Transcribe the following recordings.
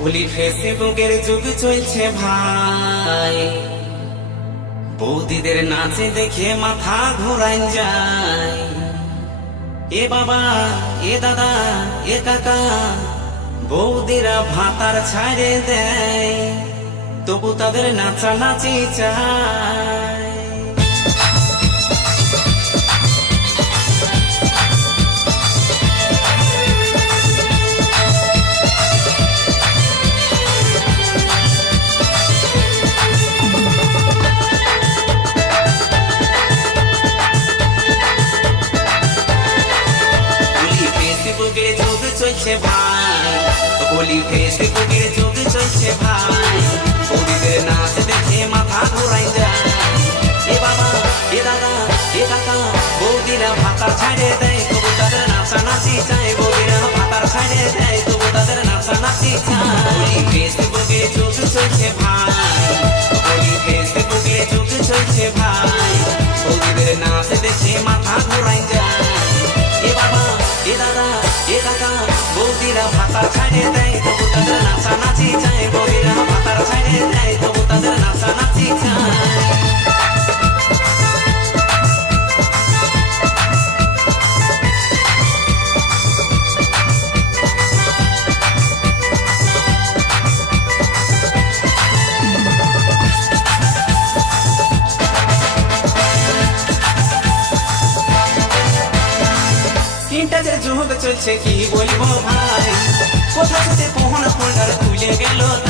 বলি ফেসবুকের যুগ চলছে ভাই। বৌদিদের নাচে দেখে মাথা ঘোরাইন যায়। এ বাবা, এ দাদা, এ কাকা, বৌদিরা ভাতার ছাড়ে দেয়। তবু তাদের নাচা নাচি চায়। যুগ চলছে ভাই। বলি ফেসবুকে যুগ চলছে ভাই। বৌদিরা ভাতার ছাড়ে দেয় তবু তাদের নাচা নাচি চলছে কি বলব ভাই? কোথা থেকে কোহন ফোল্ডার খুঁজে গেল তাই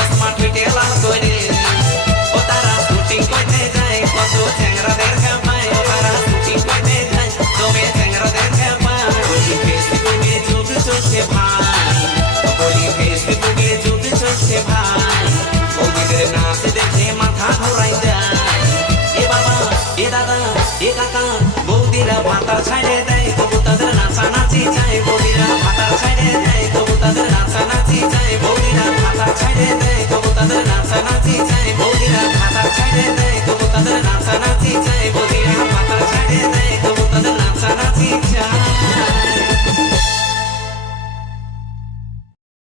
চশমা টুইটে লাল করে ও তারা শুটিং করতে যায়, কত চ্যাংরাদের খেপায়। ও তারা শুটিং করতে যায় তবে চ্যাংরাদের খেপায়। ফেসবুকে যুগ চলছে ভাই। বলি ফেসবুকে যুগ চলছে ভাই। ওদের নাচ দেখে মাথা ঘোরাই দেয়। এ বাবা, এ দাদা, এ কাকা, বৌদিরা মাথা ছাড়ে